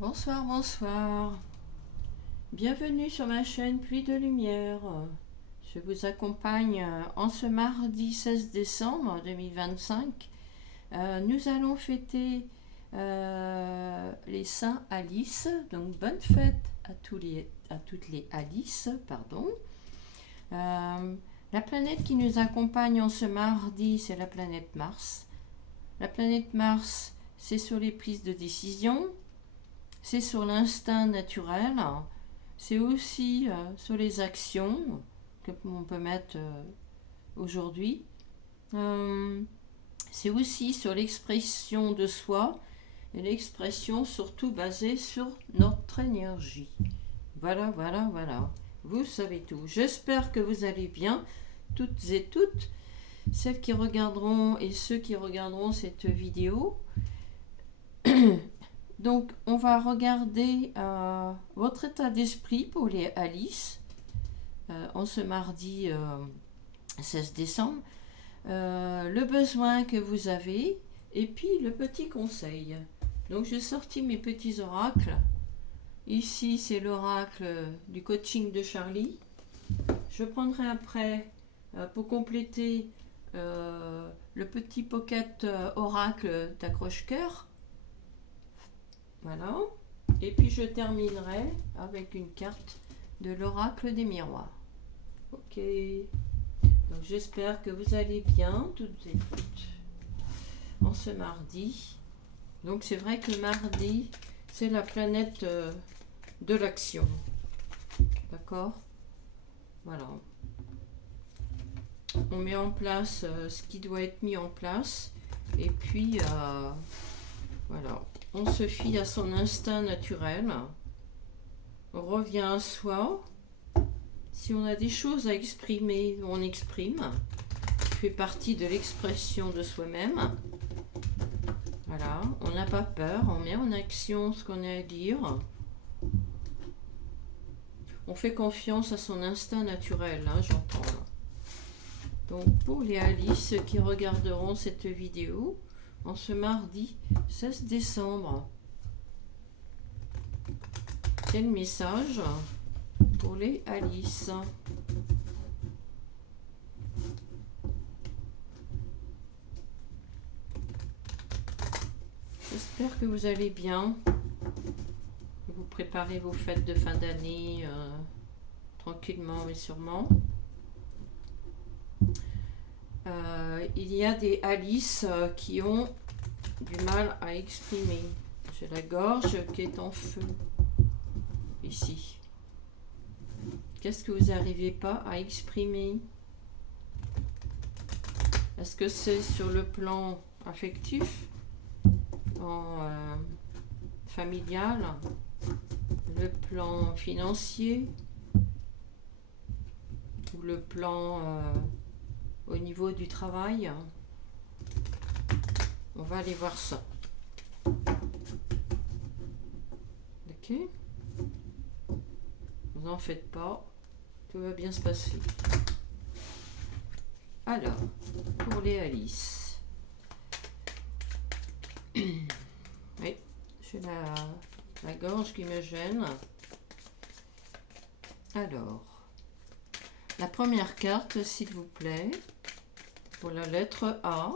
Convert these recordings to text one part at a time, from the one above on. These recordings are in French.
Bonsoir, bonsoir. Bienvenue sur ma chaîne Pluie de Lumière. Je vous accompagne en ce mardi 16 décembre 2025. Nous allons fêter les Saints Alice. Donc bonne fête à toutes les Alice, pardon. La planète qui nous accompagne en ce mardi, c'est la planète Mars. La planète Mars, c'est sur les prises de décision. C'est sur l'instinct naturel, c'est aussi sur les actions que l'on peut mettre aujourd'hui. C'est aussi sur l'expression de soi et l'expression surtout basée sur notre énergie. Voilà, voilà, voilà. Vous savez tout. J'espère que vous allez bien, toutes et toutes, celles qui regarderont et ceux qui regarderont cette vidéo. Donc, on va regarder votre état d'esprit pour les Alice en ce mardi 16 décembre, le besoin que vous avez et puis le petit conseil. Donc, j'ai sorti mes petits oracles. Ici, c'est l'oracle du coaching de Charlie. Je prendrai après, pour compléter, le petit pocket oracle d'accroche-cœur. Voilà. Et puis je terminerai avec une carte de l'oracle des miroirs. Ok. Donc j'espère que vous allez bien toutes et toutes en ce mardi. Donc c'est vrai que le mardi, c'est la planète de l'action. D'accord? Voilà. On met en place ce qui doit être mis en place. Et puis, voilà. On se fie à son instinct naturel. On revient à soi. Si on a des choses à exprimer, on exprime. Ça fait partie de l'expression de soi-même. Voilà, on n'a pas peur, on met en action ce qu'on a à dire. On fait confiance à son instinct naturel, hein, j'entends. Donc pour les Alice qui regarderont cette vidéo, en ce mardi 16 décembre. Quel message pour les Alice? J'espère que vous allez bien. Vous préparez vos fêtes de fin d'année tranquillement mais sûrement. Il y a des Alice qui ont du mal à exprimer. J'ai la gorge qui est en feu ici. Qu'est-ce que vous n'arrivez pas à exprimer? Est-ce que c'est sur le plan affectif, familial, le plan financier ou le plan au niveau du travail? On va aller voir ça. Ok? Vous en faites pas, tout va bien se passer. Alors, pour les Alice. Oui, j'ai la gorge qui me gêne. Alors, la première carte, s'il vous plaît, pour la lettre A.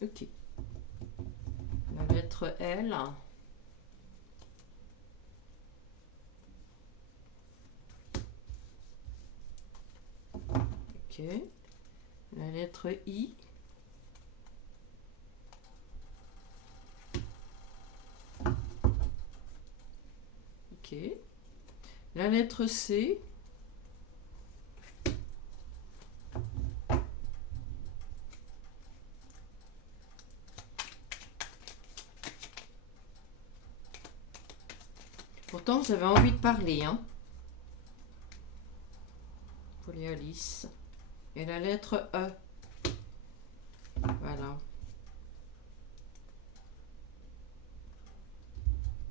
Ok. La lettre L. Ok. La lettre I. Ok. La lettre C. Pourtant, vous avez envie de parler, hein? Pour les Alice. Et la lettre E. Voilà.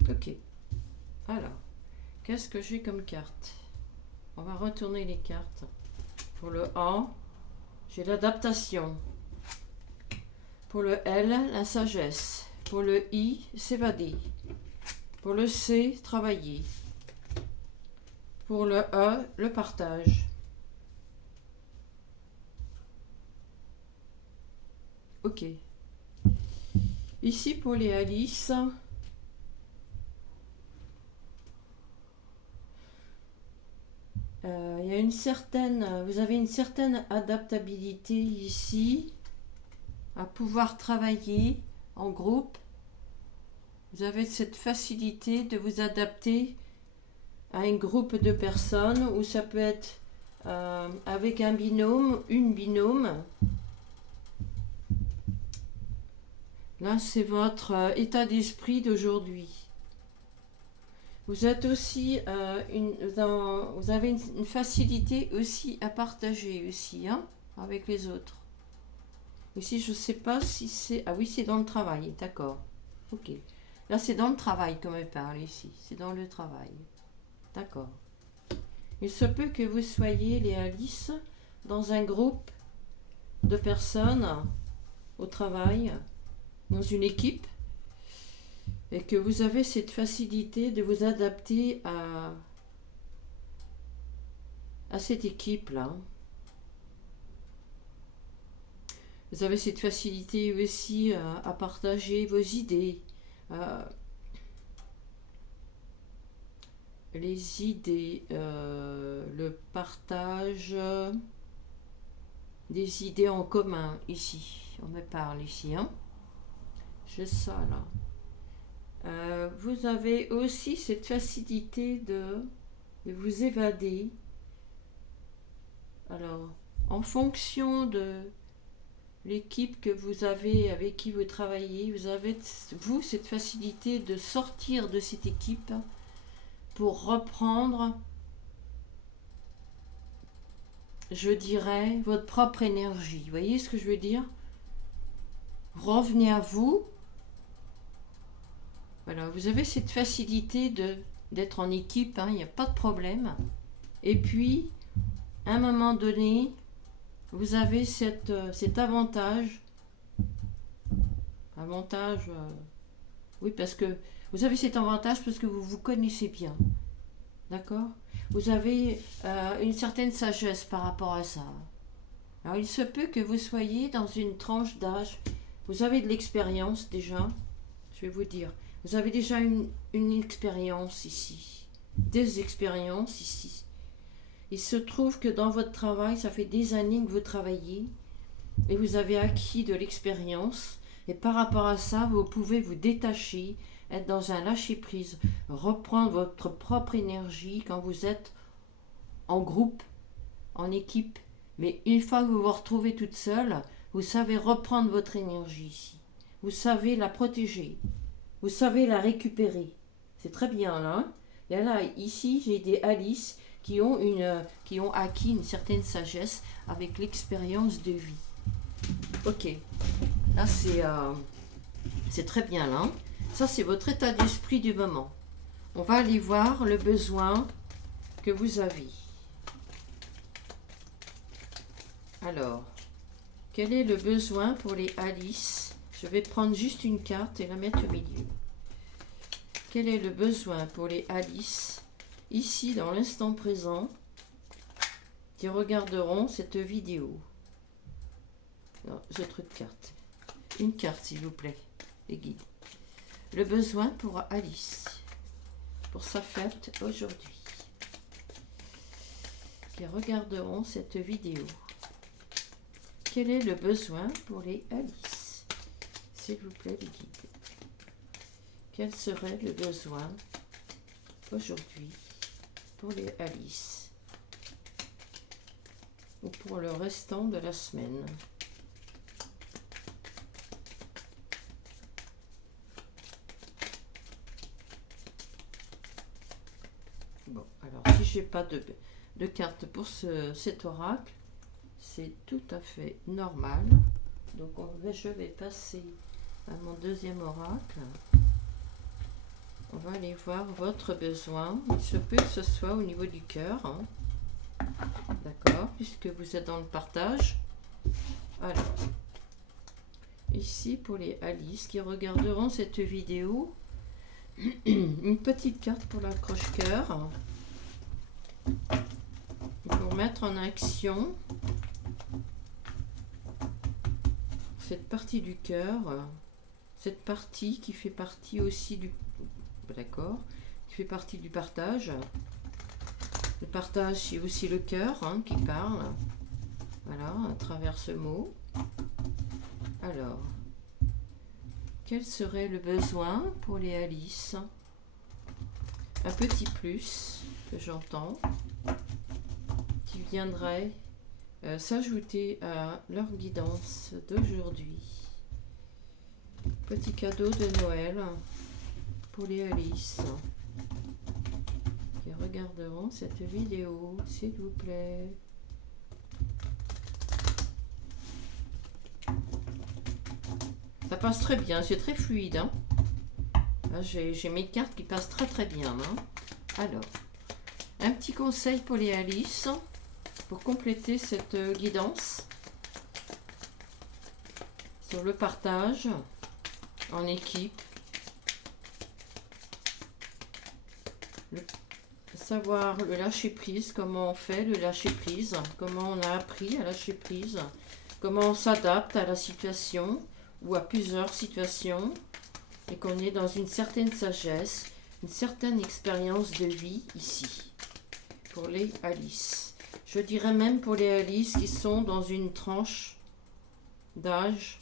Ok. Alors, qu'est-ce que j'ai comme carte? On va retourner les cartes. Pour le A, j'ai l'adaptation. Pour le L, la sagesse. Pour le I, s'évader. Pour le C, travailler. Pour le E, le partage. Ok. Ici pour les Alice, il y a une certaine, vous avez une certaine adaptabilité ici à pouvoir travailler en groupe. Vous avez cette facilité de vous adapter à un groupe de personnes, ou ça peut être avec un binôme, une binôme. Là, c'est votre état d'esprit d'aujourd'hui. Vous êtes aussi vous avez une facilité aussi à partager aussi, hein, avec les autres. Ici, je ne sais pas si c'est... Ah oui, c'est dans le travail, d'accord. Ok. Là, c'est dans le travail qu'on me parle ici. C'est dans le travail. D'accord. Il se peut que vous soyez, les Alice, dans un groupe de personnes au travail, dans une équipe, et que vous avez cette facilité de vous adapter à cette équipe-là. Vous avez cette facilité aussi à partager vos idées, les idées, le partage des idées en commun ici. On me parle ici, hein. J'ai ça là. Vous avez aussi cette facilité de vous évader. Alors, en fonction de l'équipe que vous avez, avec qui vous travaillez, vous avez, vous, cette facilité de sortir de cette équipe pour reprendre, je dirais, votre propre énergie. Vous voyez ce que je veux dire? Revenez à vous. Voilà, vous avez cette facilité d'être en équipe, hein, il n'y a pas de problème. Et puis, à un moment donné, vous avez cet avantage. Oui, parce que vous avez cet avantage parce que vous vous connaissez bien. D'accord? Vous avez une certaine sagesse par rapport à ça. Alors, il se peut que vous soyez dans une tranche d'âge. Vous avez de l'expérience déjà, je vais vous dire. Vous avez déjà une expérience ici, des expériences ici. Il se trouve que dans votre travail, ça fait des années que vous travaillez et vous avez acquis de l'expérience. Et par rapport à ça, vous pouvez vous détacher, être dans un lâcher-prise, reprendre votre propre énergie quand vous êtes en groupe, en équipe. Mais une fois que vous vous retrouvez toute seule, vous savez reprendre votre énergie ici. Vous savez la protéger. Vous savez la récupérer. C'est très bien là. Hein. Et là, ici, j'ai des Alice qui ont acquis une certaine sagesse avec l'expérience de vie. Ok. Là, c'est très bien là. Ça, c'est votre état d'esprit du moment. On va aller voir le besoin que vous avez. Alors, quel est le besoin pour les Alice ? Je vais prendre juste une carte et la mettre au milieu. Quel est le besoin pour les Alice, ici dans l'instant présent, qui regarderont cette vidéo? Non, j'ai trop de cartes. Une carte, s'il vous plaît, les guides. Le besoin pour Alice, pour sa fête aujourd'hui, qui regarderont cette vidéo. Quel est le besoin pour les Alice? S'il vous plaît, les guides. Quel serait le besoin aujourd'hui pour les Alice ou pour le restant de la semaine? Bon, alors si je n'ai pas de carte pour cet oracle, c'est tout à fait normal. Donc je vais passer à mon deuxième oracle. On va aller voir votre besoin. Il se peut que ce soit au niveau du cœur. Hein. D'accord, puisque vous êtes dans le partage. Alors, ici. ici pour les Alice qui regarderont cette vidéo. Une petite carte pour l'accroche-cœur. Pour mettre en action cette partie du cœur. Cette partie qui fait partie aussi du... D'accord, qui fait partie du partage. Le partage, c'est aussi le cœur qui parle. Voilà, à travers ce mot. Alors, quel serait le besoin pour les Alice? Un petit plus que j'entends, qui viendrait s'ajouter à leur guidance d'aujourd'hui. Petit cadeau de Noël pour les Alice qui regarderont cette vidéo, s'il vous plaît. Ça passe très bien, c'est très fluide. J'ai mes cartes qui passent très bien. Alors, un petit conseil pour les Alice, pour compléter cette guidance sur le partage en équipe. Savoir le lâcher prise, comment on fait le lâcher prise, comment on a appris à lâcher prise, comment on s'adapte à la situation ou à plusieurs situations, et qu'on est dans une certaine sagesse, une certaine expérience de vie ici, pour les Alice. Je dirais même pour les Alice qui sont dans une tranche d'âge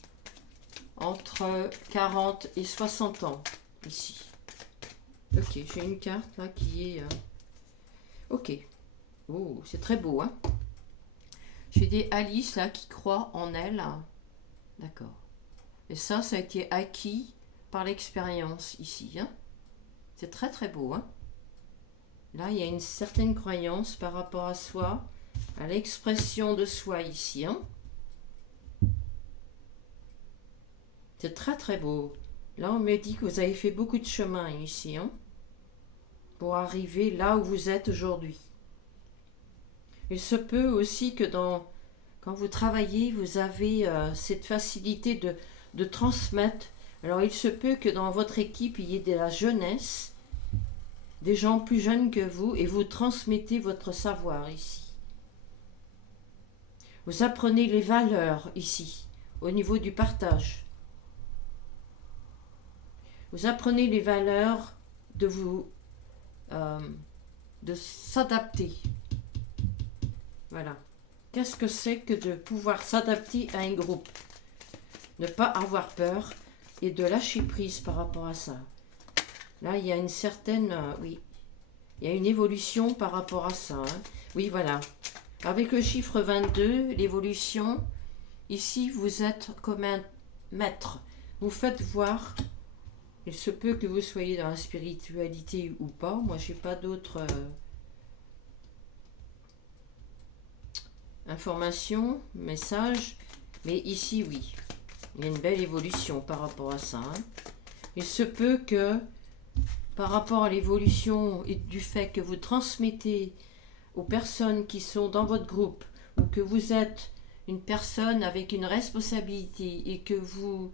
entre 40 et 60 ans, ici. Ok, j'ai une carte là qui est... Ok. Oh, c'est très beau, J'ai des Alice là qui croient en elles. D'accord. Et ça a été acquis par l'expérience ici. C'est très beau. Là, il y a une certaine croyance par rapport à soi, à l'expression de soi ici. C'est très beau. Là, on me dit que vous avez fait beaucoup de chemin ici, pour arriver là où vous êtes aujourd'hui. Il se peut aussi que quand vous travaillez, vous avez cette facilité de transmettre. Alors, il se peut que dans votre équipe, il y ait de la jeunesse, des gens plus jeunes que vous, et vous transmettez votre savoir ici. Vous apprenez les valeurs ici, au niveau du partage. Vous apprenez les valeurs de s'adapter. Voilà. Qu'est-ce que c'est que de pouvoir s'adapter à un groupe? Ne pas avoir peur et de lâcher prise par rapport à ça. Là, il y a une certaine... oui, il y a une évolution par rapport à ça. Oui, voilà. Avec le chiffre 22, l'évolution, ici, vous êtes comme un maître. Vous faites voir... Il se peut que vous soyez dans la spiritualité ou pas. Moi, je n'ai pas d'autres informations, messages. Mais ici, oui. Il y a une belle évolution par rapport à ça. Il se peut que, par rapport à l'évolution et du fait que vous transmettez aux personnes qui sont dans votre groupe, ou que vous êtes une personne avec une responsabilité et que vous...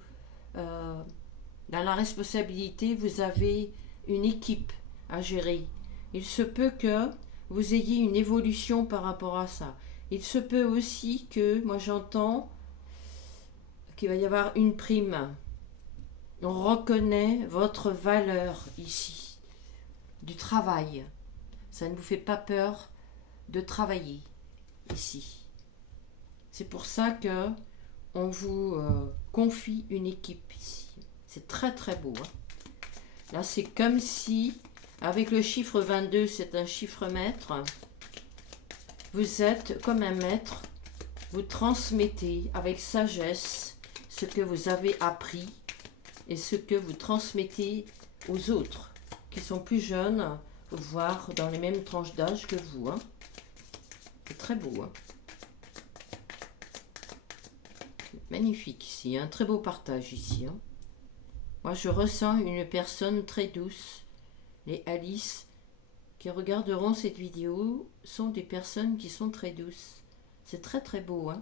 dans la responsabilité, vous avez une équipe à gérer. Il se peut que vous ayez une évolution par rapport à ça. Il se peut aussi que, moi j'entends, qu'il va y avoir une prime. On reconnaît votre valeur ici, du travail. Ça ne vous fait pas peur de travailler ici. C'est pour ça que on vous confie une équipe ici. C'est très beau. Là, c'est comme si, avec le chiffre 22, c'est un chiffre maître. Vous êtes comme un maître. Vous transmettez avec sagesse ce que vous avez appris et ce que vous transmettez aux autres qui sont plus jeunes, voire dans les mêmes tranches d'âge que vous. C'est très beau. Magnifique ici. Un très beau partage ici. Moi, je ressens une personne très douce. Les Alice qui regarderont cette vidéo sont des personnes qui sont très douces. C'est très beau. Vous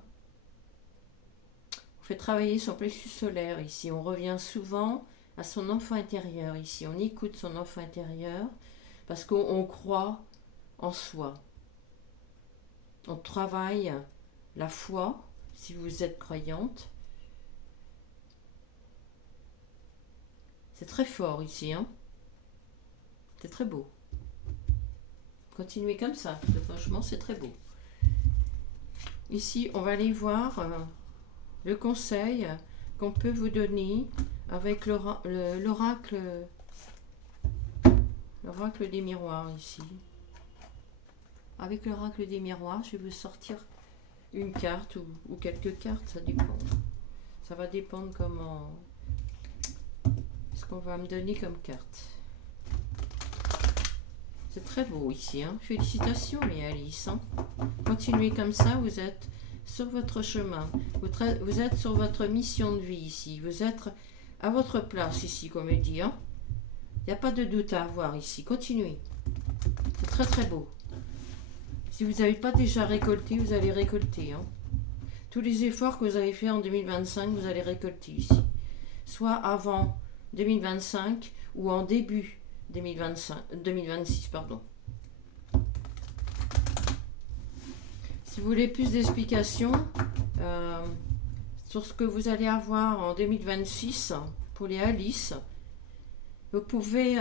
fait travailler son plexus solaire ici. On revient souvent à son enfant intérieur ici. On écoute son enfant intérieur parce qu'on croit en soi. On travaille la foi, si vous êtes croyante. C'est très fort ici, hein. C'est très beau. Continuez comme ça, franchement c'est très beau. Ici, on va aller voir le conseil qu'on peut vous donner avec l'oracle des miroirs ici. Avec l'oracle des miroirs, je vais vous sortir une carte ou quelques cartes, ça dépend. Ça va dépendre comment ce qu'on va me donner comme carte. C'est très beau ici, hein. Félicitations les Alice, hein. Continuez comme ça, vous êtes sur votre chemin. Vous êtes sur votre mission de vie ici. Vous êtes à votre place ici, comme elle dit, hein. Il n'y a pas de doute à avoir ici. Continuez. C'est très très beau. Si vous n'avez pas déjà récolté, vous allez récolter, hein. Tous les efforts que vous avez fait en 2025, vous allez récolter ici. Soit avant 2025 ou en début 2026, pardon. Si vous voulez plus d'explications sur ce que vous allez avoir en 2026 pour les Alice, vous pouvez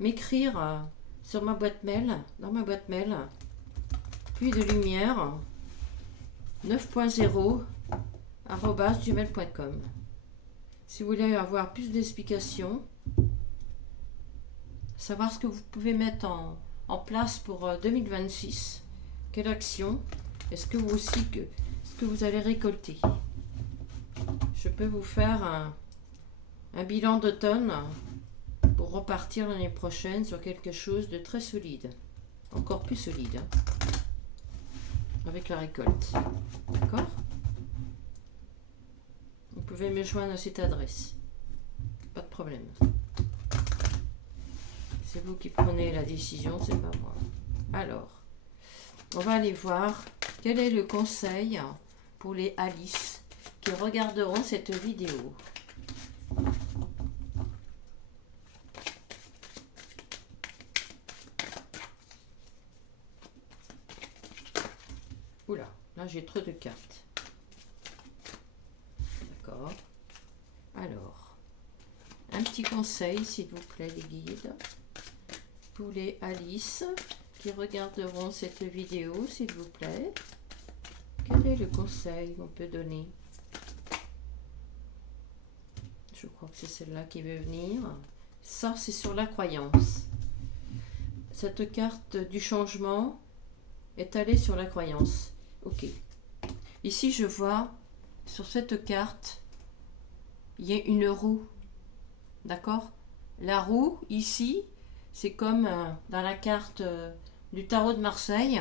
m'écrire sur ma boîte mail, dans ma boîte mail, puis de lumière 9.0 @gmail.com. Si vous voulez avoir plus d'explications, savoir ce que vous pouvez mettre en place pour 2026, quelle action, est-ce que vous aussi, ce que vous allez récolter. Je peux vous faire un bilan d'automne pour repartir l'année prochaine sur quelque chose de très solide, encore plus solide, hein, avec la récolte. D'accord ? Vous pouvez me joindre à cette adresse, pas de problème. C'est vous qui prenez la décision, c'est pas moi. Alors, on va aller voir quel est le conseil pour les Alice qui regarderont cette vidéo. Oula, là j'ai trop de cartes. D'accord. Alors, un petit conseil, s'il vous plaît, les guides. Pour les Alice qui regarderont cette vidéo, s'il vous plaît, quel est le conseil qu'on peut donner? Je crois que c'est celle-là qui veut venir. Ça, c'est sur la croyance. Cette carte du changement est allée sur la croyance. Ok. Ici, je vois, sur cette carte, il y a une roue. D'accord? La roue, ici, c'est comme dans la carte du tarot de Marseille,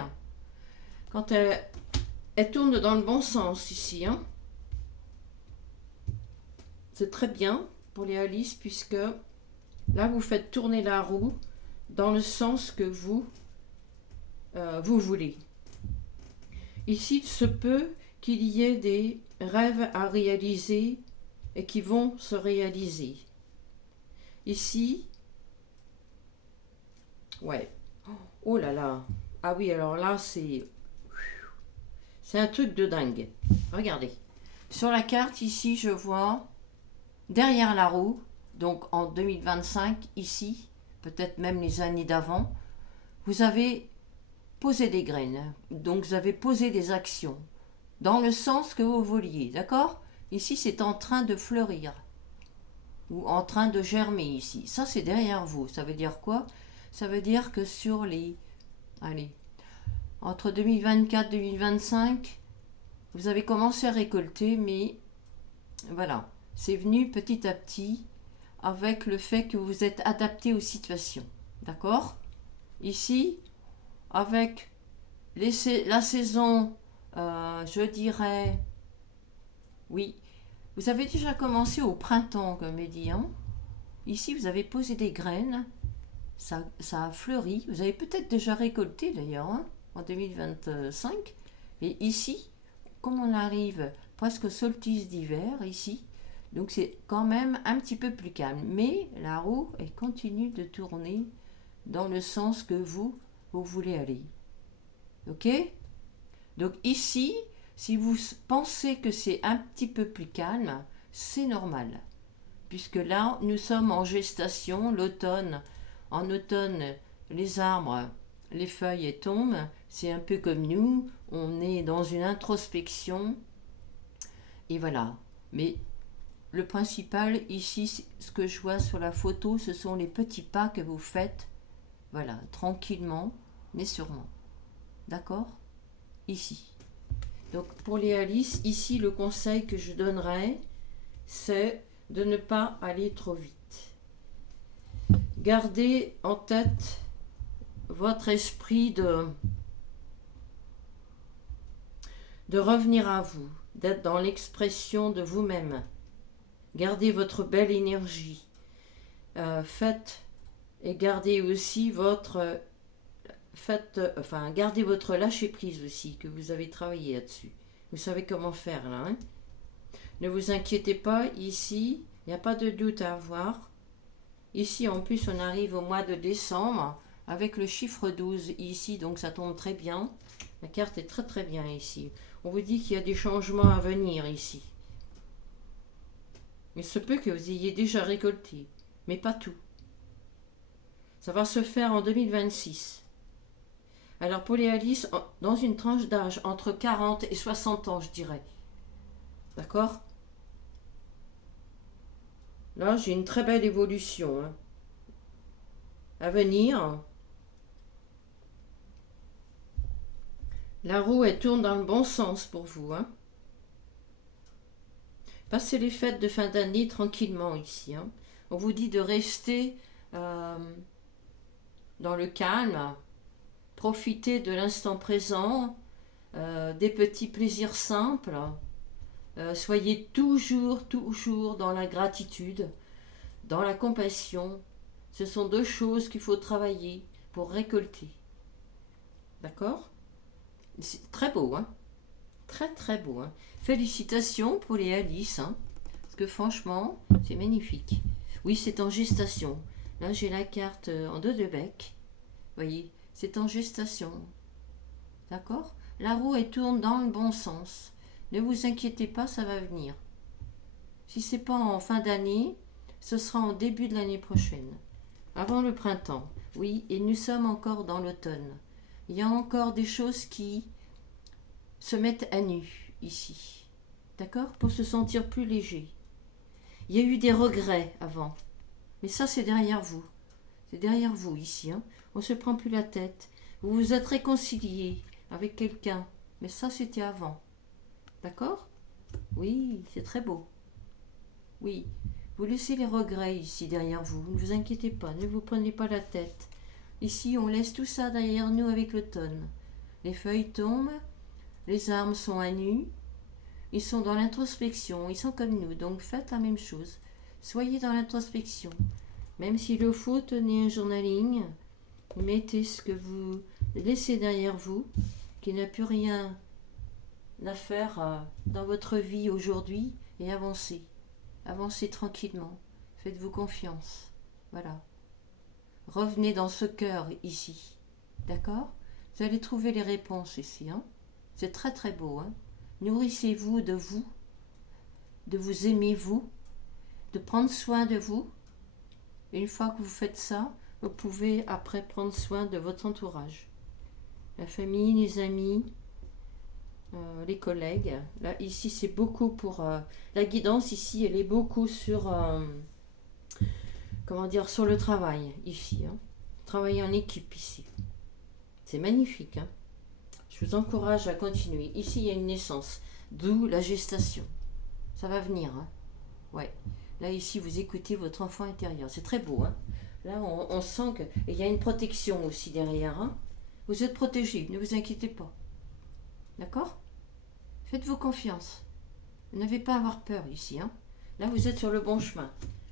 quand elle tourne dans le bon sens ici, hein. C'est très bien pour les Alice, puisque là vous faites tourner la roue dans le sens que vous voulez. Ici, il se peut qu'il y ait des rêves à réaliser et qui vont se réaliser. Ici, ouais. Oh là là. Ah oui, alors là, c'est un truc de dingue. Regardez. Sur la carte, ici, je vois derrière la roue, donc en 2025, ici, peut-être même les années d'avant, vous avez posé des graines. Donc, vous avez posé des actions dans le sens que vous vouliez. D'accord? Ici, c'est en train de fleurir ou en train de germer ici. Ça, c'est derrière vous. Ça veut dire quoi? Ça veut dire que sur les... Allez, entre 2024 et 2025, vous avez commencé à récolter, mais voilà, c'est venu petit à petit avec le fait que vous êtes adapté aux situations. D'accord? Ici, avec la saison, je dirais, oui, vous avez déjà commencé au printemps, comme il dit, hein? Ici, vous avez posé des graines. Ça a fleuri. Vous avez peut-être déjà récolté d'ailleurs, hein, en 2025. Et ici, comme on arrive presque au solstice d'hiver ici. Donc c'est quand même un petit peu plus calme. Mais la roue, elle continue de tourner dans le sens que vous voulez aller. Ok? Donc ici, si vous pensez que c'est un petit peu plus calme, c'est normal. Puisque là, nous sommes en gestation, l'automne. En automne, les arbres, les feuilles elles tombent. C'est un peu comme nous, on est dans une introspection. Et voilà. Mais le principal ici, ce que je vois sur la photo, ce sont les petits pas que vous faites. Voilà, tranquillement, mais sûrement. D'accord? Ici. Donc pour les Alice, ici le conseil que je donnerais, c'est de ne pas aller trop vite. Gardez en tête votre esprit de revenir à vous, d'être dans l'expression de vous-même. Gardez votre belle énergie. Faites et gardez aussi votre gardez votre lâcher prise aussi, que vous avez travaillé là-dessus. Vous savez comment faire là, hein? Ne vous inquiétez pas, ici, il n'y a pas de doute à avoir. Ici, en plus, on arrive au mois de décembre avec le chiffre 12 ici, donc ça tombe très bien. La carte est très très bien ici. On vous dit qu'il y a des changements à venir ici. Il se peut que vous ayez déjà récolté, mais pas tout. Ça va se faire en 2026. Alors pour les Alice, dans une tranche d'âge entre 40 et 60 ans, je dirais. D'accord? Là, j'ai une très belle évolution, hein, à venir. La roue, elle tourne dans le bon sens pour vous, hein. Passez les fêtes de fin d'année tranquillement ici, hein. On vous dit de rester dans le calme, profiter de l'instant présent, des petits plaisirs simples. Soyez toujours, toujours dans la gratitude, dans la compassion. Ce sont deux choses qu'il faut travailler pour récolter. D'accord? C'est très beau, hein? Très très beau, hein? Félicitations pour les Alice, hein? Parce que franchement, c'est magnifique. Oui, c'est en gestation. Là, j'ai la carte en deux de bec. Vous voyez, c'est en gestation. D'accord? La roue, elle tourne dans le bon sens. Ne vous inquiétez pas, ça va venir. Si c'est pas en fin d'année, ce sera en début de l'année prochaine. Avant le printemps. Oui, et nous sommes encore dans l'automne. Il y a encore des choses qui se mettent à nu ici. D'accord? Pour se sentir plus léger. Il y a eu des regrets avant. Mais ça, c'est derrière vous. C'est derrière vous ici, hein. On ne se prend plus la tête. Vous vous êtes réconcilié avec quelqu'un. Mais ça, c'était avant. D'accord? Oui, c'est très beau. Oui. Vous laissez les regrets ici derrière vous. Ne vous inquiétez pas. Ne vous prenez pas la tête. Ici, on laisse tout ça derrière nous avec l'automne. Les feuilles tombent. Les arbres sont à nu. Ils sont dans l'introspection. Ils sont comme nous. Donc, faites la même chose. Soyez dans l'introspection. Même s'il le faut, tenez un journaling. Mettez ce que vous laissez derrière vous, qui n'a plus rien à faire dans votre vie aujourd'hui, et avancez. Avancez tranquillement. Faites-vous confiance. Voilà. Revenez dans ce cœur ici. D'accord? Vous allez trouver les réponses ici, hein? C'est très très beau, hein? Nourrissez-vous, de vous aimer vous, de prendre soin de vous. Une fois que vous faites ça, vous pouvez après prendre soin de votre entourage. La famille, les amis, les collègues. Là, ici, c'est beaucoup pour... la guidance, ici, elle est beaucoup sur... sur le travail, ici. Hein. Travailler en équipe, ici. C'est magnifique, hein. Je vous encourage à continuer. Ici, il y a une naissance, d'où la gestation. Ça va venir, hein. Ouais. Là, ici, vous écoutez votre enfant intérieur. C'est très beau, hein. Là, on sent qu'il y a une protection aussi derrière, hein. Vous êtes protégé, ne vous inquiétez pas. D'accord? Faites-vous confiance. Vous n'avez pas à avoir peur ici, hein. Là, vous êtes sur le bon chemin.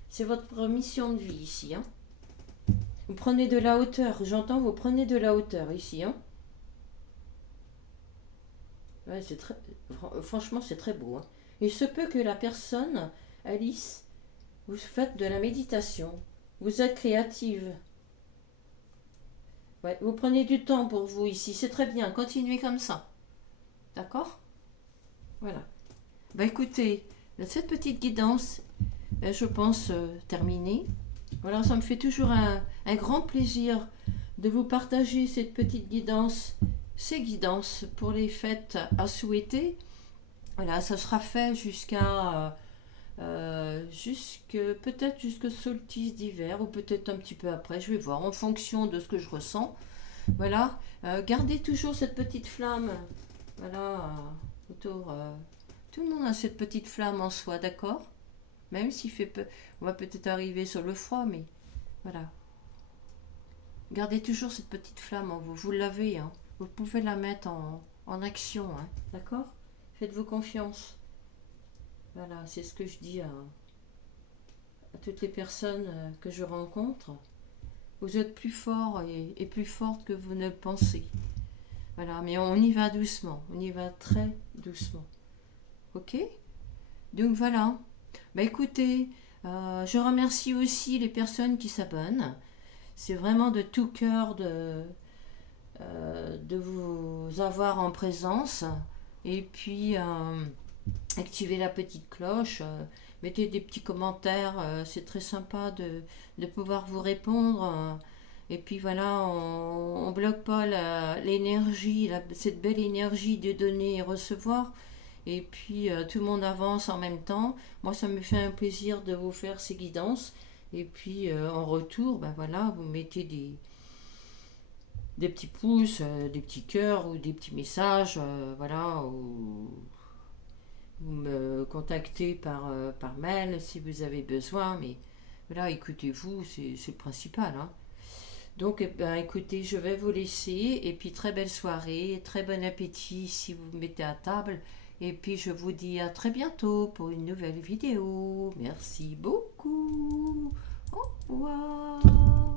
C'est votre mission de vie ici, hein. Vous prenez de la hauteur. J'entends, vous prenez de la hauteur ici, hein. Ouais, franchement, c'est très beau, hein. Il se peut que la personne, Alice, vous faites de la méditation. Vous êtes créative. Ouais, vous prenez du temps pour vous ici. C'est très bien. Continuez comme ça. D'accord? Voilà. Bah écoutez, cette petite guidance est, je pense, terminée. Voilà, ça me fait toujours un grand plaisir de vous partager cette petite guidance, ces guidances pour les fêtes à souhaiter. Voilà, ça sera fait peut-être jusqu'au solstice d'hiver ou peut-être un petit peu après, je vais voir en fonction de ce que je ressens. Voilà, gardez toujours cette petite flamme, voilà, autour. Tout le monde a cette petite flamme en soi, d'accord? Même s'il fait peu, on va peut-être arriver sur le froid, mais voilà. Gardez toujours cette petite flamme en vous, vous l'avez, hein. Vous pouvez la mettre en action, hein, d'accord? Faites-vous confiance. Voilà, c'est ce que je dis à toutes les personnes que je rencontre. Vous êtes plus fort et plus forte que vous ne le pensez. Voilà, mais on y va doucement, on y va très doucement. Ok? Donc voilà. Bah écoutez, je remercie aussi les personnes qui s'abonnent. C'est vraiment de tout cœur de vous avoir en présence. Et puis, activez la petite cloche, mettez des petits commentaires, c'est très sympa de pouvoir vous répondre. Et puis voilà, on ne bloque pas l'énergie, cette belle énergie de donner et recevoir. Et puis tout le monde avance en même temps. Moi, ça me fait un plaisir de vous faire ces guidances. Et puis en retour, ben voilà, vous mettez des petits pouces, des petits cœurs ou des petits messages, voilà, ou vous me contactez par mail si vous avez besoin, mais voilà, écoutez-vous, c'est le principal, hein. Donc, eh ben, écoutez, je vais vous laisser, et puis très belle soirée, très bon appétit si vous vous mettez à table, et puis je vous dis à très bientôt pour une nouvelle vidéo. Merci beaucoup. Au revoir.